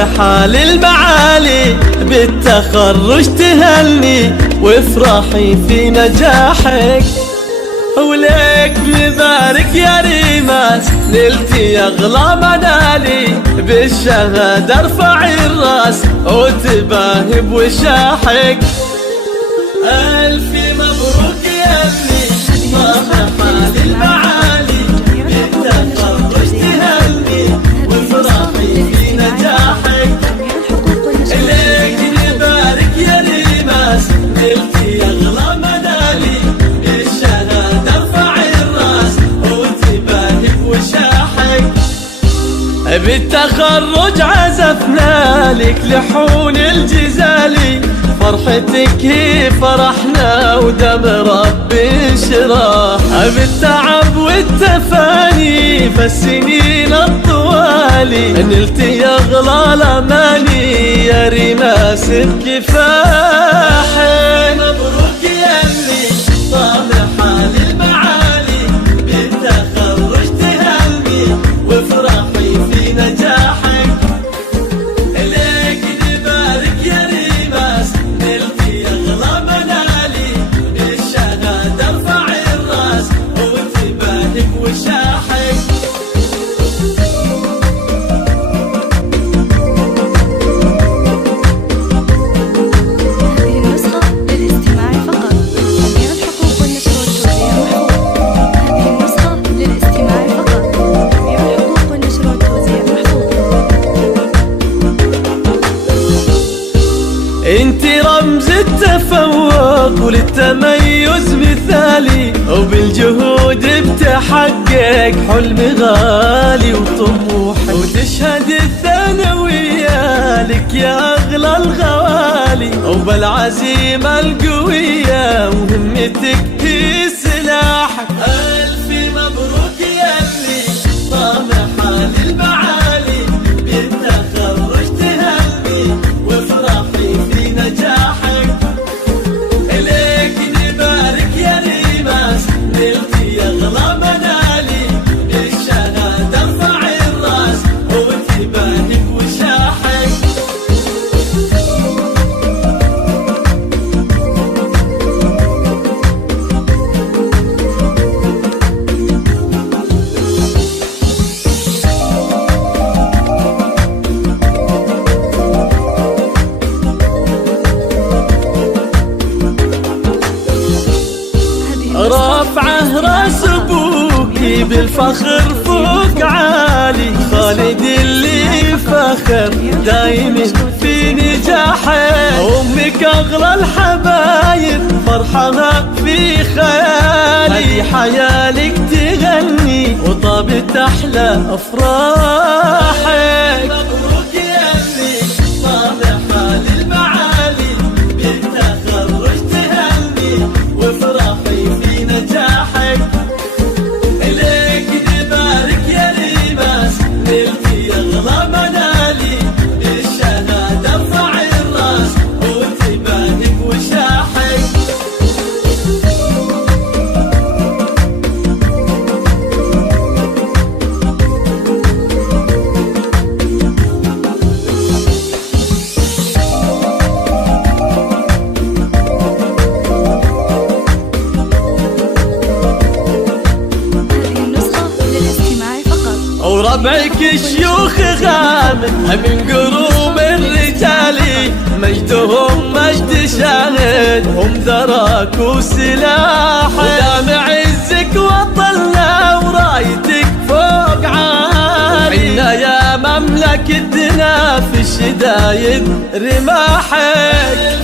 طامحة للمعالي بالتخرج تهني وافرحي في نجاحك. وليك نبارك يا ريماس نلتي اغلى منالي بالشهادة ارفعي الراس وتباهي بوشاحك. الف مبروك يا ابني طامحة للمعالي بالتخرج تهني وافرحي في نجاحك. ليك نبارك يا ريماس نلتي اغلى منالي بالشهادة ارفعي الراس وتباهي بوشاحك. بالتخرج عزفنا لك لحون الجزالي فرحتك هي فرحنا ودم ربي شراح. بالتعب والتفاني فالسنين الطوالي نلتي اغلى الاماني يا ريماس بكفاحك. مبروك يا ابني طامحة للمعالي بالتخرج تهني وافرحي في نجاحك. ليك نبارك يا ريماس نلتي اغلى منالي بالشهادة ارفعي الراس وتباهي بوشاحك. انت رمز التفوق وللتميز مثالي وبالجهود بتحقق حلم غالي وطموحك. وتشهد الثانوية لك يا اغلى الغوالي وبالعزيمة القوية وهمتك هي سلاحك. الف مبروك يا ابني طامحة للمعالي بالتخرج تهني وافرحي في نجاحك. ليك نبارك يا ريماس نلتي اغلى منالي بالشهادة ارفعي الراس وتباهي بوشاحك. رافعه راس ابوكي بالفخر فوق عالي خالد اللي فخر دايم في نجاحه. امك اغلى الحبايب فرحها في خيالي حيالك تغني وطابت احلى افراحك. مبروك يا ابني طامحة للمعالي بالتخرج تهني وافرحي في نجاحك. ليك نبارك يا ريماس نلتي اغلى منالي بالشهادة ارفعي الراس وتباهي بوشاحك. وربعك الشيوخ غامد من قروب الرجال مجدهم مجد شاهد هم ذراك وسلاحك. ودامع عزك وطلنا ورايتك فوق عالي عنا يا مملكتنا في الشدايد رماحك.